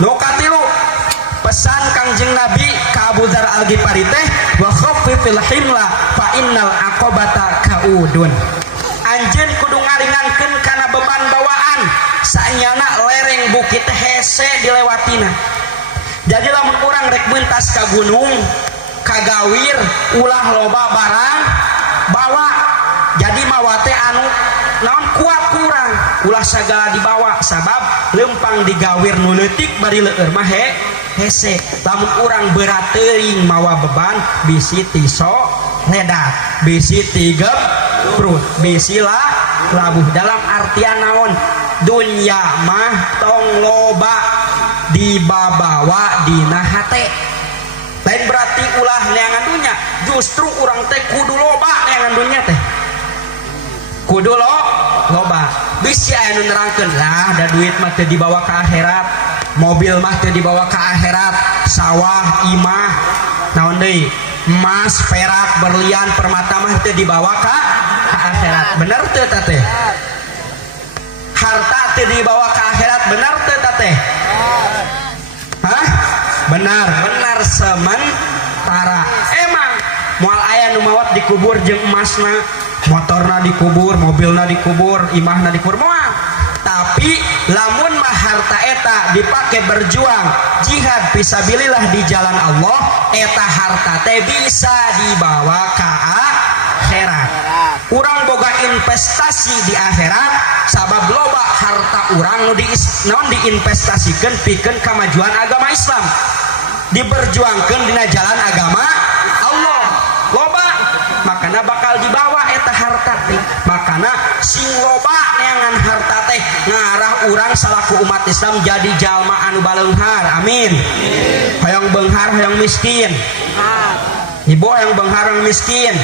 Nu katilu pesan Kangjeng Nabi ka Abu Dzar Al-Ghifari teh wa khaffifil himla fa innal aqabata kaudun. Anjeun kudu ngaringankeun kana beban bawaan saenyana lereng bukit hese dilewatina. Jadi lamun urang rek meuntas ka gunung ka gawir ulah loba barang bawa. Jadi mawa teh anu naon kuat kurang ulah sagala dibawa sabab lempang digawir nu leutik bari leueur mah hese. Lamun urang berat teuing mawa beban bisi tiso ledak bisi tigep perut bisi labuh. Dalam artian naon dunya mah tong loba dibabawa dina hate. Lain berarti ulah neangan dunya, justru urang teh kudu loba neangan dunya teh kudu loba. Bisi aya nu nerangkeun lah da duit mah teu dibawa ka akhirat, mobil mah teu dibawa ka akhirat, sawah imah naon deui emas perak berlian permata mah teu dibawa ka akhirat. Bener teu teh? Harta teu dibawa ka akhirat, bener teu teh? Hah? Benar sementara. Emang moal aya nu mawat dikubur jeung emasna, motorna dikubur, mobilna dikubur, imahna dikubur moal. Tapi lamun mah harta eta dipake berjuang jihad fisabilillah di jalan Allah, eta harta teh bisa dibawa ka akhirat. Urang boga investasi di akhirat sabab loba harta urang nu diinvestasikeun pikeun kamajuan agama Islam, diberjuangkeun dina jalan agama Allah loba, makana bakal dibawa eta harta teh. Makana sing loba neangan harta teh ngarah urang salaku umat Islam jadi jalma anu baleunghar. Amin. Hoyong beunghar hoyong miskin. Ibu hoyong beunghar hoyong miskin.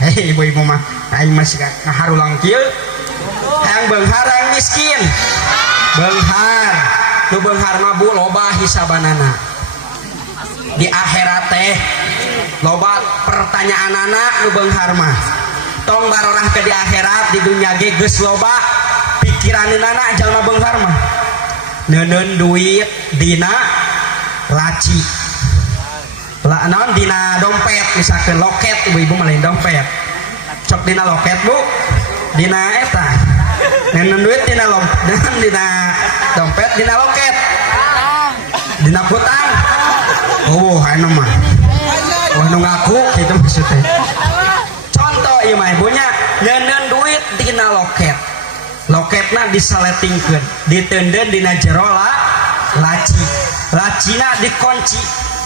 Hei ibu-ibu mah aing masih ngaharulang kieu. Hoyong beunghar hoyong miskin. Beunghar nu beunghar mah bu loba hisabanana di akhirat teh. Loba pertanyaanana nu beunghar mah tong barorah ke di akhirat. Di dunya ge geus loba pikiranna jalma beunghar mah neuneun duit dina laci naon dina dompet, misalkan loket. Ibu-ibu mah lain dompet, cok dina loket bu, dina eta neuneun duit dina dompet, dina loket, dina kutang. Oh anu mah nu ngaku gitu maksudnya. Contoh ieu mah ibunya neuneun duit dina loket, loketna disaletingkeun diteundeun dina jero laci, lacina dikunci,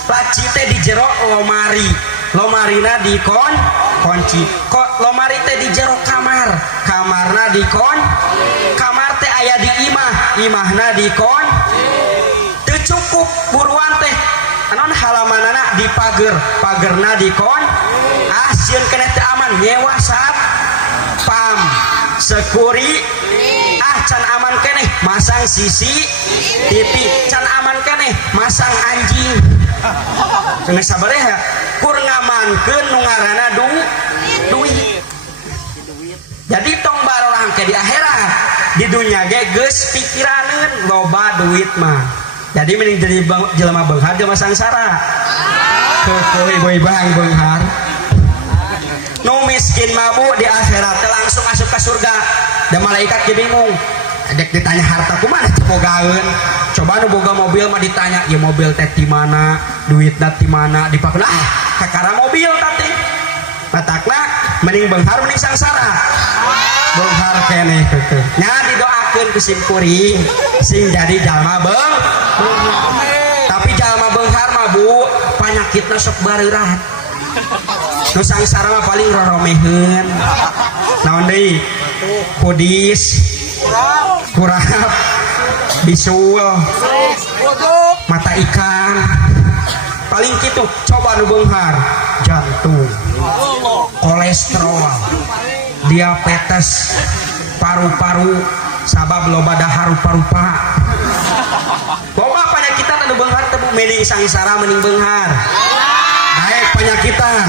laci teh di jero lomari, lomarina dikunci, lomari teh di jero kamar, kamarna kamar teh aya di imahna teu cukup buruan teh anon halamanana di pagerna sieun keneh teu aman nyewa pam sekuri can aman keneh masang CCTV, can aman keneh masang anjing. Cenah sabaraha kur ngamankeun nu ngaranna duit. Jadi tong barorang ke di akhirat, di dunya ge geus pikiraneun loba duit mah. Jadi mending jadi jelema beunghar jeung sangsara. Keueuh ibu-ibu beunghar. Nu miskin mah bu di akhirat teh langsung asup ka surga. Da malaikat ge bingung. Dek ditanya harta kumaha teu bogaeun. Coba nu boga mobil mah ditanya, "Ya mobil teh di mana? Duitna di mana?" Dipakeun kakara mobil teh. Matakna mending beunghar mending sangsara. Beunghar keneh keueuh. Nya didoakeun ku sim kuring sing jadi jalma beunghar. Tapi jalma beunghar mah bu panyakitna sok bareurat. Nu sangsara mah paling roromeheun. Naon deui? Kudis, kurap, bisul, mata ikan. Paling gitu. Coba nu beunghar, jantung, kolesterol, diabetes, paru-paru, sabab loba dahar rupa-rupa. Loba panyakitan anu beunghar teh bu mending sangsara mending beunghar. Daek penyakitan.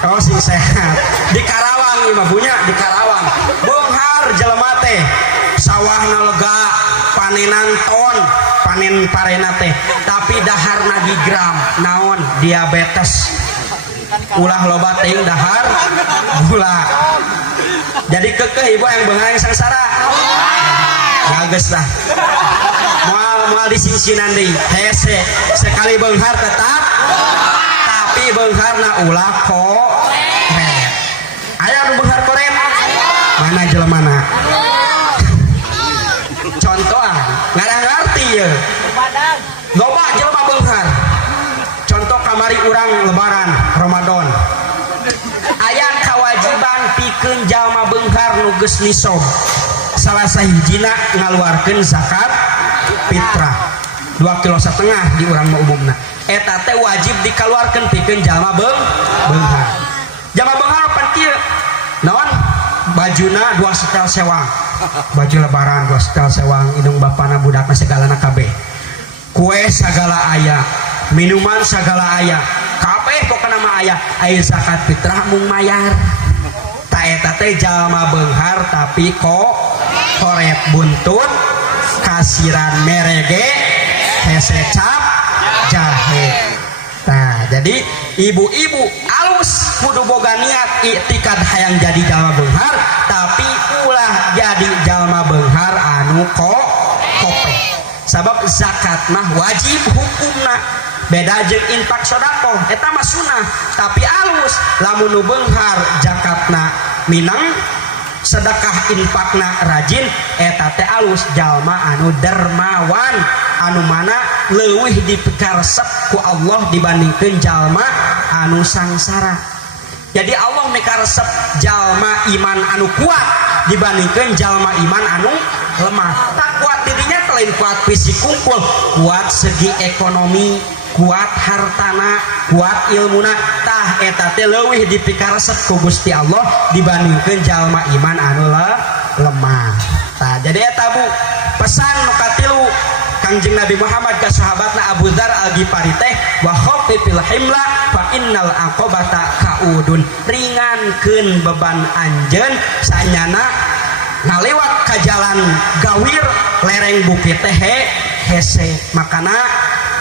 Oh sih sehat. Di Karawang ieu mah bunya di Karawang. Beunghar jelema teh sawahna lega, panenan ton panen parena teh tapi daharna di gram naon diabetes ulah loba teuing dahar gula jadi kekeh ibu yang beunghar yang sangsara bagus lah moal disingsinan deui hese sekali beunghar tetap tapi beungharna ulah koret aya nu beunghar koret mana jelemana contoh ngarang-ngarti ya loba jelema beunghar contoh kamari urang lebaran Ramadan aya kewajiban pikeun jalma beunghar nu geus nisab salah sahijina ngaluarkeun zakat fitrah 2,5 kilo di urang mah umumna eta teh wajib dikaluarkeun pikeun jalma beunghar jalma beunghar pan kieu naon bajuna 2 setel sewang baju lebaran 2 setel sewang indung bapana budakna segalana kabeh kue sagala aya minuman sagala aya kabeh pokona mah aya zakat fitrah mung mayar ta eta teh jalma beunghar tapi koret buntut kasiran merege hese cap jahe. Nah jadi ibu-ibu alus kudu boga niat iktikad hayang jadi jalma beunghar tapi ulah jadi jalma beunghar anu kope sabab zakat mah wajib hukumna beda jeung infak sodako eta mah sunah tapi alus lamun nu beunghar zakatna minang sedekah infakna rajin eta teh alus jalma anu dermawan anu mana leuwih dipikaresep ku Allah dibandingkeun jalma anu sangsara jadi Allah mikaresep jalma iman anu kuat dibandingkeun jalma iman anu lemah tak kuat dirinya lain kuat fisik kumpul kuat segi ekonomi kuat hartana kuat ilmuna tah eta teh leuwih dipikaresep ku Gusti Allah dibandingkeun jalma iman anu lemah. Tah jadi eta Bu pesan nu katilu Kangjeng Nabi Muhammad ka sahabatna Abu Dzar Al-Ghifari teh wa khaffifil himla fa innal aqabata kaudun ringankeun beban anjeun sanyana ngaliwat ka jalan gawir lereng bukit teh hese makana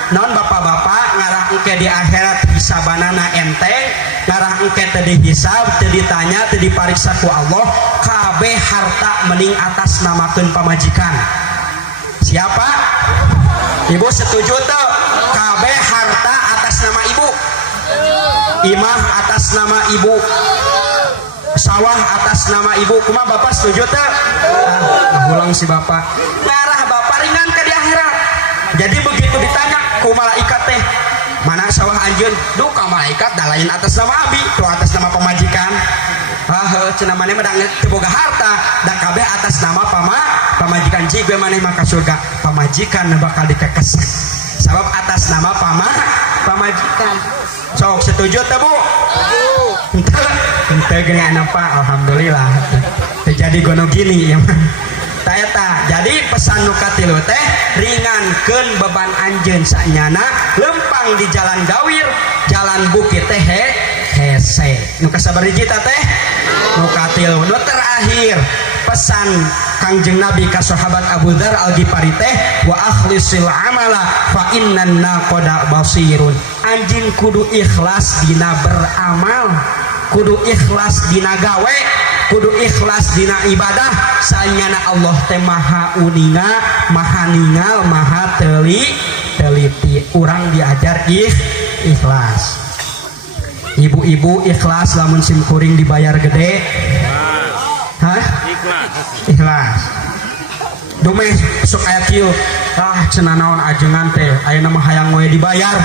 non bapak-bapak ngarah engke di akhirat hisabanana enteng ngarah engke teu dihisab teu ditanya teu dipariksa ku Allah kabeh harta mending atas namakeun pamajikan siapa ibu setuju teu kabeh harta atas nama ibu imah atas nama ibu sawah atas nama ibu kumaha bapak setuju teu ulang si bapak ngarah bapak ringan ke di akhirat jadi begitu ditanya ku malaikat teh mana sawah anjeun duh ka malaikat da lain atas nama abi tu atas nama pamajikan cenah maneh mah da teu boga harta da kabeh atas nama pamajikan jigue maneh mah ka surga pamajikan bakal dikekesak sabab atas nama pamajikan sok setuju teh Bu henteu gini apa alhamdulillah terjadi gono gini ya eta jadi pesan nu katilu teh ringankeun beban anjeun sanyana lempang di jalan gawir jalan bukit teh hese nu kasabar hiji teh nu katilu nu terakhir pesan Kangjeng Nabi ka sahabat Abu Dzar Al-Ghifari teh wa akhlisil amala fa innan naqada basirun anjeun kudu ikhlas dina beramal kudu ikhlas dina gawe kudu ikhlas dina ibadah sanyana Allah teh maha uninga maha ningal maha teliti urang diajar ikhlas ibu-ibu ikhlas lamun sim kuring dibayar gede ikhlas dumeh sok aya kieu cenah naon ajengan teh ayeuna mah hayang we dibayar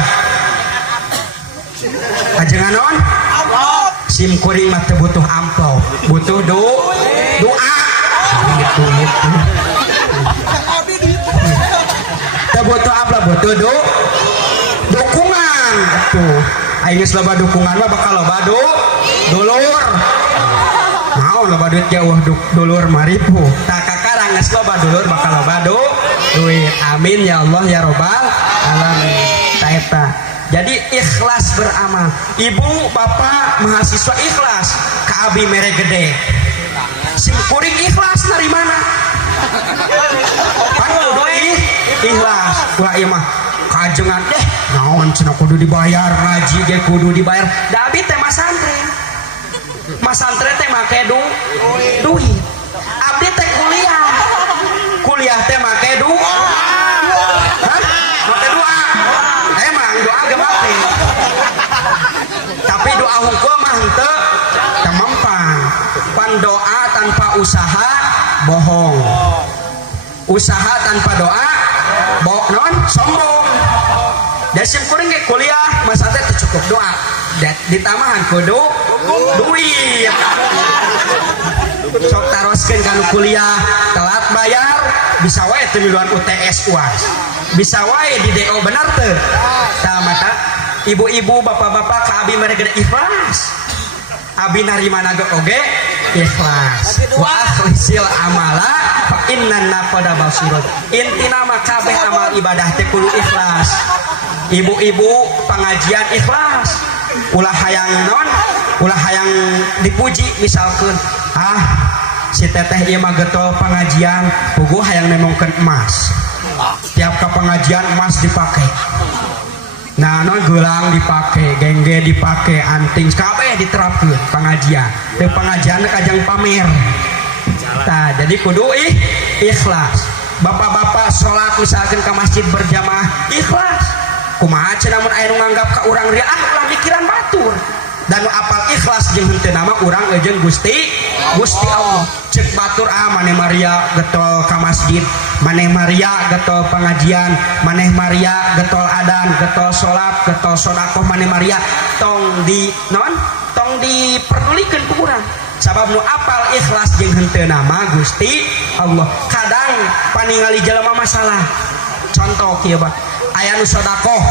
ajengan naon sim kuring mah teu butuh amplop butuh doa gitu teu butuh amplop butuh dukungan atuh aing geus loba dukungan mah bakal loba dulur naon loba duit jauh dulur maripu tak kakarang geus loba dulur bakal loba duit amin ya Allah ya robbal alamin ta eta jadi ikhlas beramal ibu bapak mahasiswa ikhlas ka abi mere gede sim kuring ikhlas dari mana pan kudu ikhlas ulah ieu mah kajengan deh naon cenah kudu dibayar ngaji ge kudu dibayar da abdi teh mas santri teh make duit abdi teh kuliah teh make make doa emang doa ge make tapi doa hukum mah henteu mempan pan doa tanpa usaha bohong usaha tanpa doa non sombong dasim kuring ge kuliah masa teh cukup doa ditamahan kudu duit sok taroskeun kana kuliah telat bayar bisa wae teu miluan UTS UAS bisa wae di DO benar teu tah mata ibu-ibu bapak-bapak ka abi mereka ikhlas abi narimana oge ikhlas wa akhlisil amala fa innana qad basirun intina mah kabeh amal ibadah teh kudu ikhlas ibu-ibu pengajian ikhlas ulah hayang dipuji misalkan si teteh ieu mah getol pengajian puguh hayang nemongkeun emas tiap ke pengajian emas dipake nah non gelang dipake gengge dipake anting kabeh diterapkeun pengajian teu pengajian kajang pamer tah jadi kudu ikhlas bapak-bapak salat misalkan ke masjid berjamaah ikhlas kumaha cenah mun aya nu nganggap ka urang ria ulah mikiran batur dan apal ikhlas jeung henteu nama urang eujeun Gusti Allah cek batur maneh Maria getol ka masjid maneh Maria getol pengajian maneh Maria getol adan getol salat getol sedekah maneh Maria tong diperdulikeun ku urang sabab nu apal ikhlas jeung henteu nama Gusti Allah kadang paningali jelema masalah contoh kieu Pak aya nu sedekah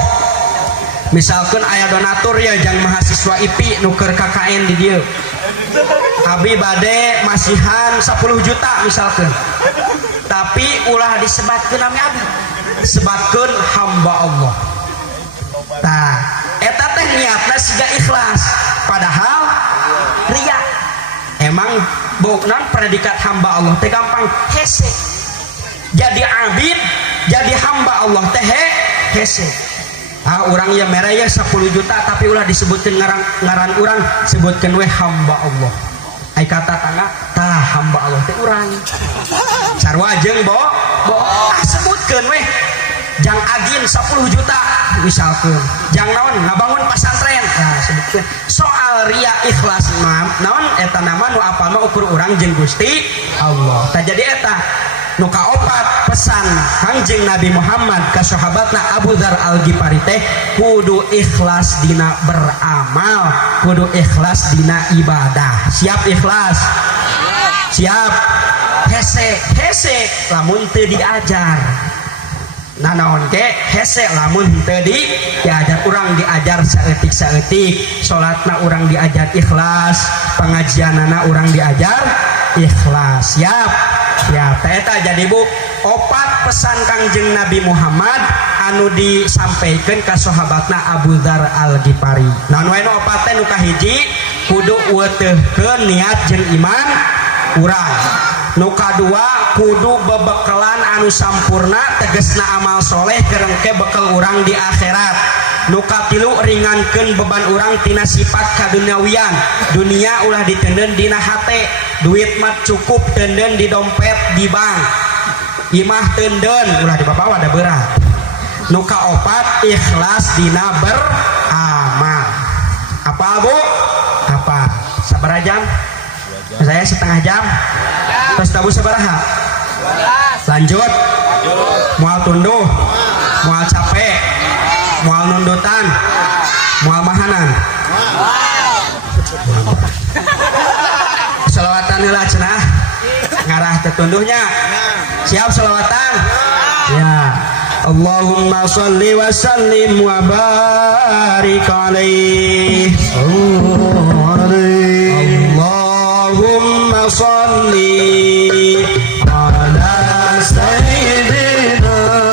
misalkan aya donatur ya jang mahasiswa IPI nuker KKN di dieu abi bade masihan 10 juta misalkan tapi ulah disebatkeun nami abi sebatkeun hamba Allah tah eta teh niatna siga ikhlas padahal ria emang boknan predikat hamba Allah teh gampang hese jadi abid jadi hamba Allah teh hese urang ya merah ya 10 juta tapi ulah disebutkan ngaran urang sebutkan we hamba Allah ai kata tangga tah hamba Allah teh urang sarua jeung sebutkeun we jang agin 10 juta misalkan jang naon ngabangun pesantren sebutkeun soal ria ikhlas naon eta nama nu apal mah ukur urang jeung Gusti Allah tah jadi eta nu kaopat pesan Kangjeng Nabi Muhammad ka sahabatna Abu Dzar Al-Ghifari teh kudu ikhlas dina beramal kudu ikhlas dina ibadah siap ikhlas siap hese lamun teu diajar nah naon ke hese lamun teu diajar urang diajar saeutik salatna urang diajar ikhlas pengajianana urang diajar ikhlas siap ya eta jadi bu opat pesan Kangjeng Nabi Muhammad anu disampaikan ke sahabatna Abu Dzar Al-Ghifari naon wae nu opat teh nu kahiji kudu weuteuhkeun niat jeung iman urang nu kadua kudu bebekalan anu sampurna tegesna amal soleh kerengke bekel urang di akhirat nu katilu ringankeun beban urang tina sifat kaduniawian dunia ulah diteundeun dina hate duit mah cukup teundeun di dompet di bank imah teundeun ulah dibawa da berat nu kaopat ikhlas dina beramal apa bu apa sabaraha jam saya setengah jam terus tabu sabaraha lanjut moal tunduh moal capek moal nundutan moal mahanan selawatan heula cenah ngarah tetunduhnya siap selawatan ya Allahumma sholli wa sallim wa barik alaihi Allahumma sholli ala sayyidina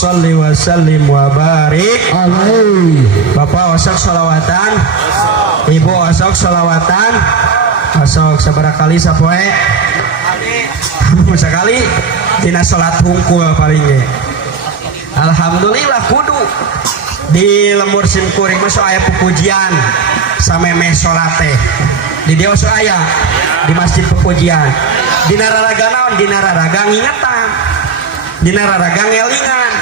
sholli wa sallim wa barik alaihi. Bapak osok sholawatan, ibu osok sholawatan, osok seberapa kali sapoe sekali dina sholat hungkul paling ge. Alhamdulillah kudu di lembur simkuring masuk aya pujian sameme sholat teh di dia masuk aya di masjid pujian di nararaga naon di nararaga ngingetan di nararaga ngelingan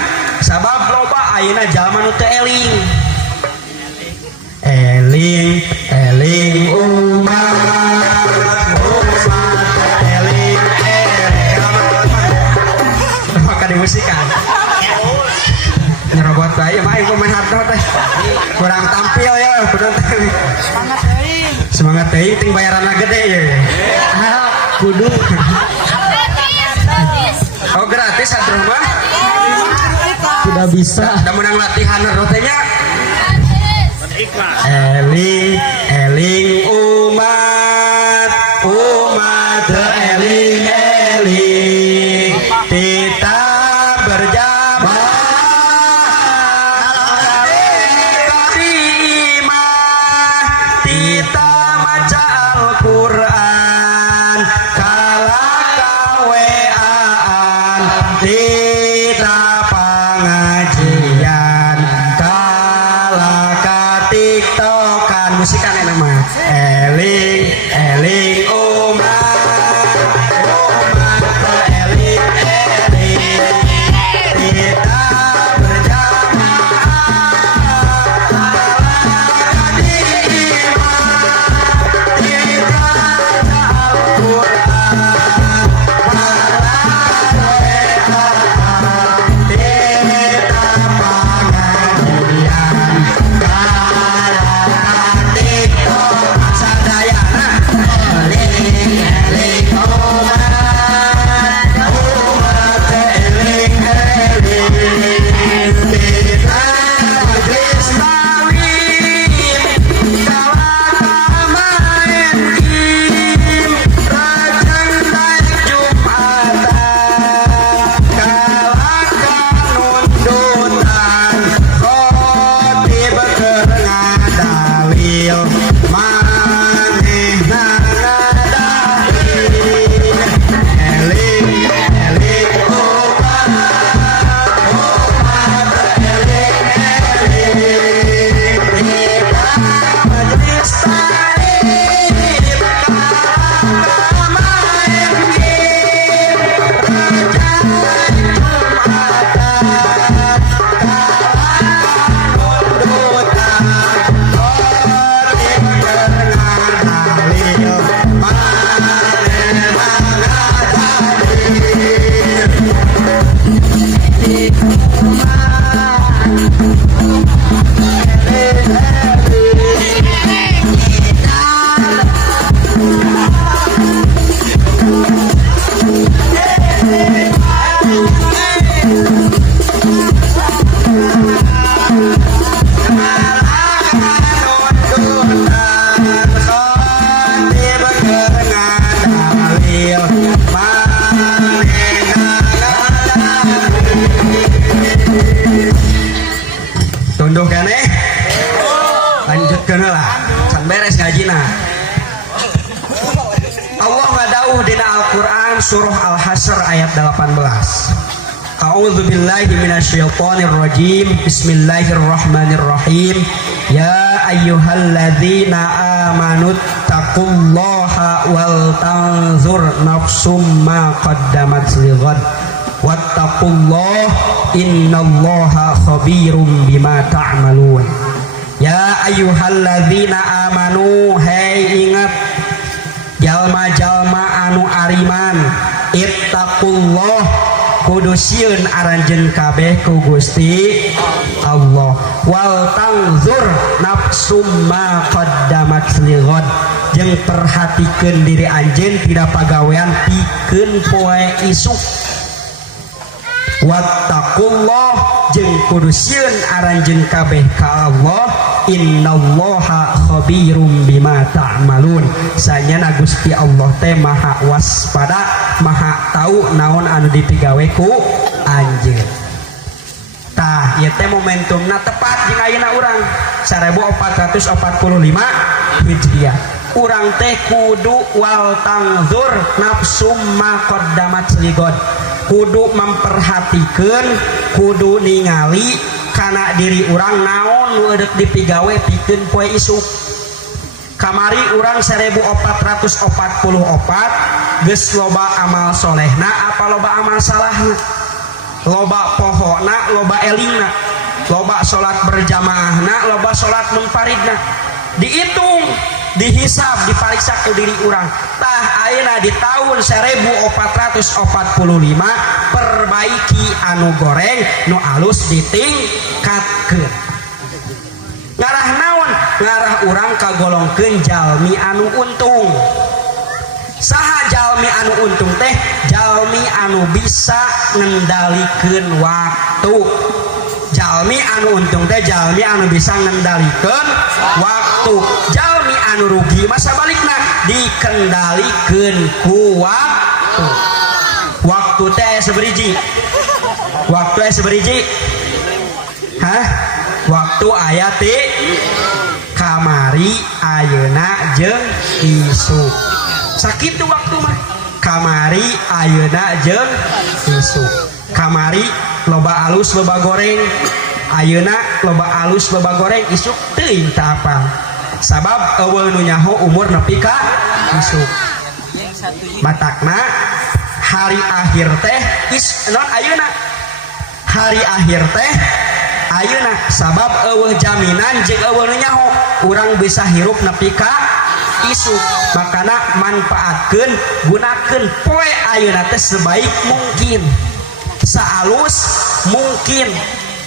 sabab loba ayeuna jalma nu teu eling eling umat eling maka dimusikan nyerobot bayi mah ibu main hardcore teh kurang tampil ya bener teh semangat teh ting bayaranna gede ya kudu oh gratis atuh mah tidak bisa da menang latihan rotenya eling umat eling kita berjamaah kita baca Al-Quran kalakaweaan kita pengajian kalaka tiktokan musikan enak mah eling umat eling kita tunduh kene lanjutkeun heula can beres ngajina. Allah ngadauh dina Al-Qur'an surah Al-Hasyr ayat 18. A'udzu billahi minasyaitonir rajim. Bismillahirrahmanirrahim. Ya ayyuhalladzina amanu taqullaha wal tanzur nafsum ma qaddamat lighad wattaqullaha innallaha khabirum bima ta'malun. Ya ayyuhalladzina amanu, hei ingat jalma-jalma anu ariman, ittaqullah kudu sieun aranjeun kabeh ku Gusti Allah. Wal tanzur nafsum ma qaddamat lighad, jeung perhatikeun diri anjeun tidak pagawean pikeun poe isuk. Wattaqullah jeung kudu sieun aranjeun kabeh ka Allah, innallaha khabirum bima ta'malun. Sanyana Gusti Allah teh maha waspada, maha tahu naon anu dipigawe ku anjeun. ieu teh momentumna tepat jeung ayeuna urang 1445 Hijriah. Urang teh kudu wal tangzur nafsum ma qaddamat ligod, kudu memperhatikeun, kudu ningali kana diri urang naon nu eudeuh dipigawe pikeun poe isuk. Kamari urang 1444 geus loba amal solehna apa loba amal salahna, loba pohona, loba elingna, loba salat berjamaahna, loba salat munfaridna. Dihitung, dihisab, dipariksa ku diri urang. Tah ayeuna di tahun 1445 perbaiki anu goreng nu alus ditingkatkeun. Ngarah naon? Ngarah urang kagolongkeun jalmi anu untung. Saha jalmi anu untung teh? Jalmi anu bisa ngendalikeun waktu. Jalmi anu untung teh jalmi anu bisa ngendalikeun waktu. Jalmi anu rugi masa balikna dikendalikeun ku waktu. Waktu teh saberiji? Waktu saberiji? Hah? Waktu aya ti kamari ayeuna jeung isuk. Sakitu waktu mah. Kamari ayeuna jeung isuk. Kamari loba alus loba goreng, ayeuna loba alus loba goreng, isuk teuing teu apal. Sabab eueuh nu nyaho umur nepi ka isuk. Matakna hari akhir teh non ayeuna. Hari akhir teh ayeuna sabab eueuh jaminan jeung eueuh nu nyaho urang bisa hirup nepi ka isuk. Makana manfaatkeun, gunakeun poe ayeuna teh sebaik mungkin, saalus mungkin,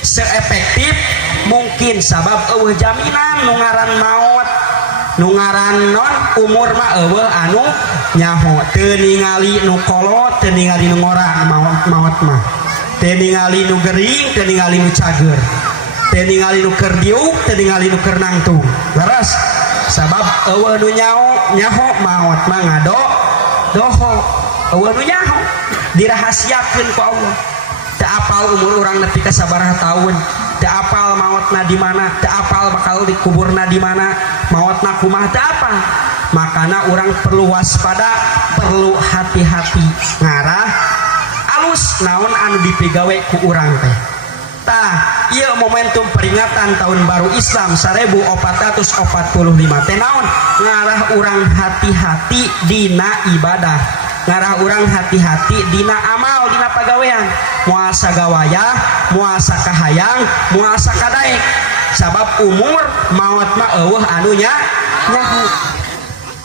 seefektif mungkin. Sabab eueuh jaminan nu ngaran maot, nu ngaran non umur mah eueuh anu nyaho. Teu ningali nu kolot, teu ningali nu ngora maot mah. Teu ningali nu gering, teu ningali nu cager, teu ningali nu keur diuk, teu ningali nu keur nangtung. Leres. Sabab eueuh nu nyaho maot mah doho. Eueuh nu nyaho dirahasiakeun ku Allah. Teu apal umur urang nepi ka sabaraha taun, teu apal maotna di mana, teu apal bakal dikuburna di mana, maotna kumaha teu apal. Makana urang perlu waspada, perlu hati-hati ngarah alus naon anu dipigawe ku urang teh. Tah ieu momentum peringatan tahun baru Islam 1445 teh naon? Ngarah urang hati-hati dina ibadah, ngarah urang hati-hati dina amal, dina pagawean, moal sagawayah, moal sakahayang, moal sakadaek. Sabab umur maot mah eueuh anu nyaho,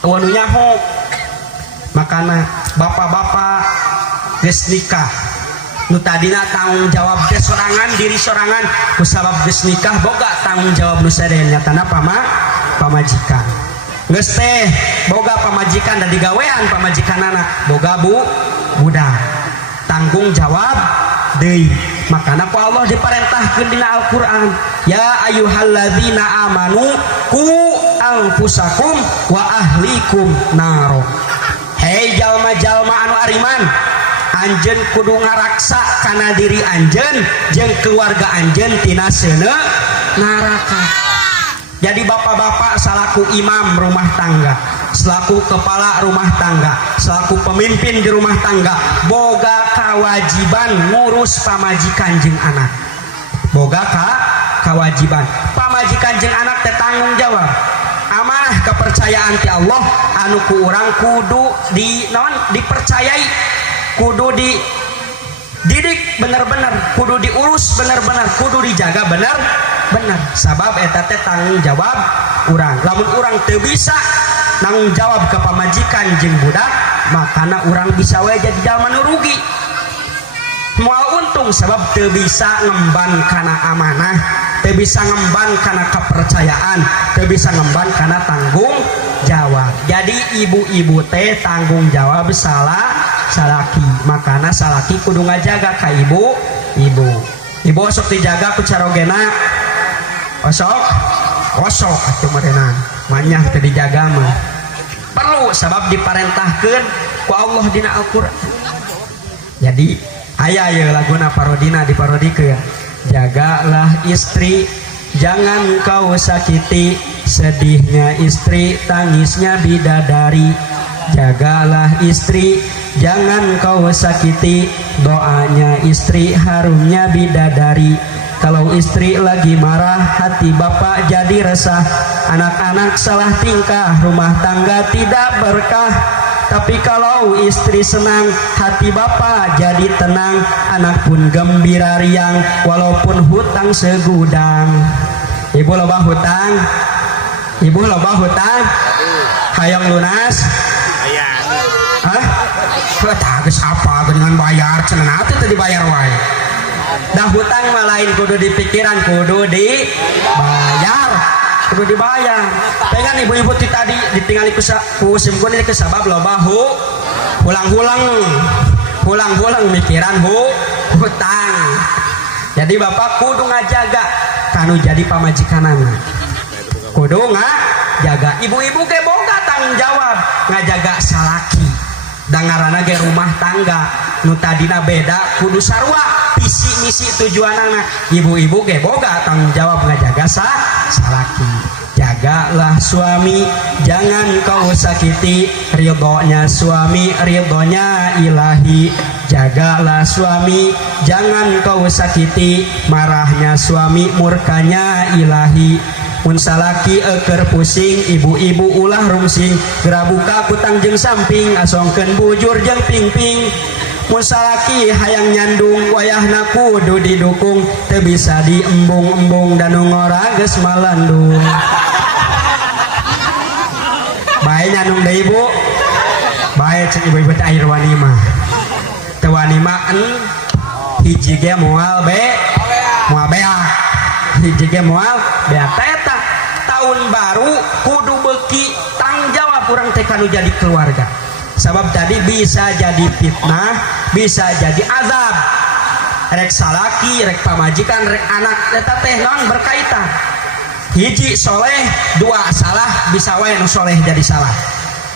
eueuh anu nyaho. Makana bapak-bapak geus nikah nu tadina tanggung jawab teh sorangan, diri sorangan, kusabab geus nikah boga tanggung jawab nu sadaya nyatana pamajikan. Geus teh boga pamajikan dan digawean pamajikanana boga budak. Tanggung jawab deui. Makana ku Allah diparentahkeun dina Al-Qur'an, ya ayyuhalladzina amanu qu anfusakum wa ahlikum naro. Hei jalma-jalma anu ariman, anjeun kudu ngaraksa kana diri anjeun jeung keluarga anjeun tina seuneu neraka. Jadi bapak-bapak salaku imam rumah tangga, selaku kepala rumah tangga, selaku pemimpin di rumah tangga, boga kewajiban ngurus pamajikan jeung anak. Boga kewajiban pamajikan jeung anak teh tanggung jawab. Amanah kepercayaan ti Allah anu ku urang kudu dipercayai, kudu dididik bener-bener, kudu diurus bener-bener, kudu dijaga bener-bener. Sabab eta teh tanggung jawab urang. Lamun urang teu bisa tanggung jawab ke pamajikan jeung budak, makana urang bisa we jadi jalma nu rugi. Moal untung sabab teu bisa ngemban kana amanah, teu bisa ngemban kana kepercayaan, teu bisa ngemban kana tanggung jawab. Jadi ibu-ibu teh tanggung jawab salaki, makana salaki kudu ngajaga ka ibu. Ibu osok dijaga ku carogena, osok atuh merenang manyah teu dijaga mah perlu, sabab diparentahkeun ku Allah dina Al-Qur'an. Jadi aya ye laguna parodina diparodikeun, jagalah istri, jangan kau sakiti, sedihnya istri, tangisnya bidadari. Jagalah istri, jangan kau sakiti, doanya istri, harumnya bidadari. Kalau istri lagi marah, hati bapak jadi resah, anak-anak salah tingkah, rumah tangga tidak berkah. Tapi kalau istri senang, hati bapak jadi tenang, anak pun gembira riang, walaupun hutang segudang. Ibu loba hutang, ibu loba hutang, hayang lunas. Hah? Tak siapa dengan bayar, cenah atuh teu dibayar wae. Dah hutang mah lain kudu dipikiran, kudu dibayar, kudu dibayar. Pengen ibu-ibu ti tadi ditinggali ku simkun ini kesabab loba hulang-hulang mikiran hutang. Jadi bapak kudu ngajaga kanu jadi pamajikanana, kudu ngajaga. Ibu-ibu ke boga tanggung jawab ngajaga salaki, dangarana ge rumah tangga nu tadina beda kudu sarua visi misi tujuan anak. Ibu-ibu ge boga tanggung jawab ngajaga salaki. Jagalah suami, jangan kau sakiti, ridhonya suami, ridhonya ilahi. Jagalah suami, jangan kau sakiti, marahnya suami, murkanya ilahi. Mun salaki eker pusing, ibu-ibu ulah rungsing, gerabuka kutang jeung samping, asongkeun bujur jeung pingping. Mun salaki hayang nyandung, wayahna kudu didukung, teu bisa diembung-embung dan ngora geus malandung. Bae nyandung deui ibu, bae cek ibu-ibu teh air wani mah, teu wani mah hiji ge moal beak, hiji ge moal beak. Eta tahun baru kudu beuki tanggung jawab urang teh kanu jadi keluarga. Sabab tadi bisa jadi fitnah, bisa jadi azab. Rek salaki, rek pamajikan, rek anak, eta teh non berkaitan. Hiji soleh, dua salah, bisa wae nu soleh jadi salah.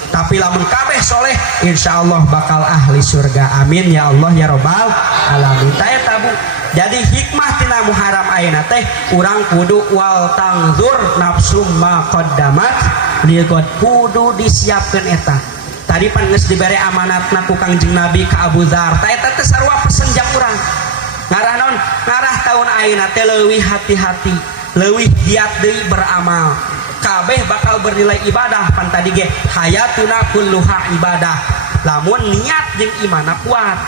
Tapi lamun kabeh soleh, insya Allah bakal ahli surga. Amin ya Allah ya robbal alamin. Eta bu. Jadi hikmah tina muharam ayeuna teh urang kudu wal tangzur nafsum ma qaddamat liqad, kudu disiapkeun eta. Tadi pan geus dibere amanatna ku Kangjeng Nabi ka Abu Dzar. Eta teh sarua pesenjak urang. Ngarah naon? Ngarah taun ayeuna teh leuwih hati-hati, leuwih giat deui beramal. Kabeh bakal bernilai ibadah. Pan tadi ge hayatuna kulluha ibadah. Lamun niat jeung imanna kuat.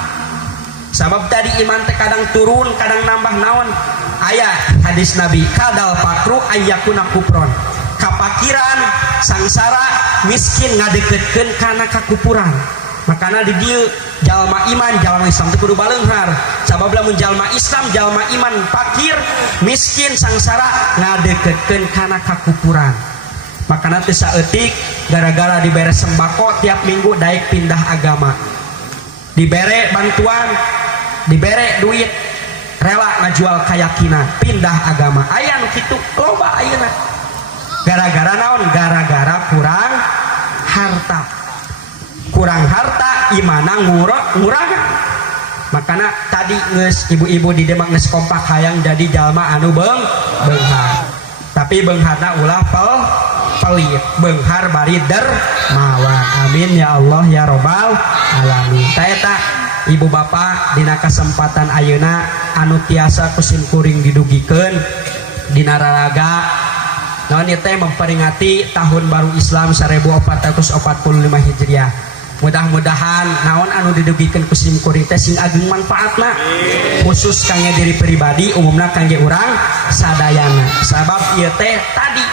Sabab tadi iman teh kadang turun, kadang nambah naon. Aya hadis Nabi, kadal fakru ayyakuna kupron. Kapakiran, sangsara, miskin ngadeketkeun kana kakupuran. Makana di dieu jalma iman, jalma Islam teh kudu baleunghar. Sabab lamun jalma Islam, jalma iman fakir, miskin, sangsara ngadeketkeun kana kakupuran. Makana teu saeutik gara-gara dibere sembako tiap minggu daek pindah agama. Dibere bantuan, dibere duit, rela ngajual keyakinan, pindah agama. Aya nu kitu loba ayeuna. Gara-gara naon? Gara-gara kurang harta. Kurang harta imana ngurangan. Makana tadi geus ibu-ibu di Demak geus kompak hayang jadi jalma anu beunghar. Tapi beungharna ulah pelit, beunghar bari dermawan. Amin ya Allah ya robbal alamin. Eta ibu bapak dina kesempatan ayeuna anu tiasa kusim kuring didugikeun dina raraga naon ieu teh memperingati tahun baru Islam 1445 Hijriah. Mudah-mudahan naon anu didugikeun kusim kuring teh sing ageng manfaatna khusus kangge diri pribadi, umumna kangge urang sadayana. Sabab ieu teh tadi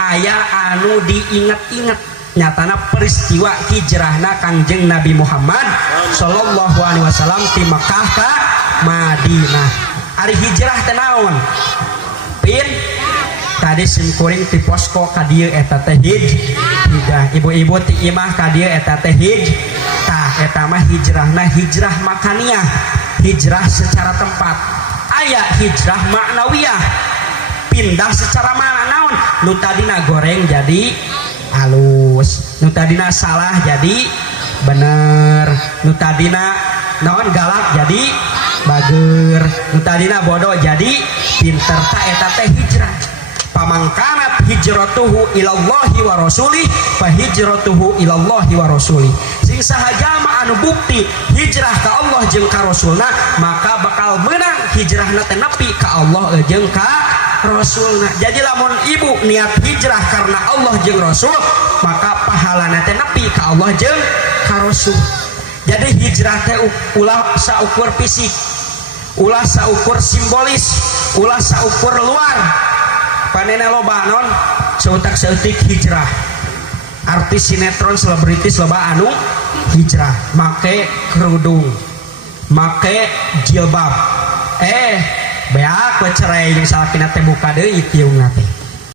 aya anu diinget-inget nyatana peristiwa hijrahna Kangjeng Nabi Muhammad sallallahu alaihi wasallam ti Makkah ka Madinah. Ari hijrah teh naon? Pin tadi simkuring ti posko ka dieu eta teh hijrah. Ibu-ibu ti imah ka dieu eta teh tah eta mah hijrahna hijrah makaniyah, hijrah secara tempat. Aya hijrah maknawiyah, pindah secara mana naon? Nu tadina goreng jadi halus, nu tadina salah jadi bener, nu tadina naon galak jadi bager tadina bodoh jadi pinter ta eta teh hijrah pamangkanat hijratuhu ilallahi wa rasulih fa hijratuhu ilallahi wa rasulih sing sahaja mah anu bukti hijrah ka Allah jeung ka rasulna maka bakal menang hijrahna teh nepi ka Allah jeung ka rasulna jadi lamun ibu niat hijrah karena Allah jeung rasul maka pahalana teh nepi ka Allah jeung ka rasul jadi hijrah teh ulah saukur fisik ulah saukur simbolis ulah saukur luar panena loba non seutak seutik hijrah artis sinetron selebritis loba anu hijrah make kerudung make jilbab beak we cerai jeung salakina teh buka deui tiungna teh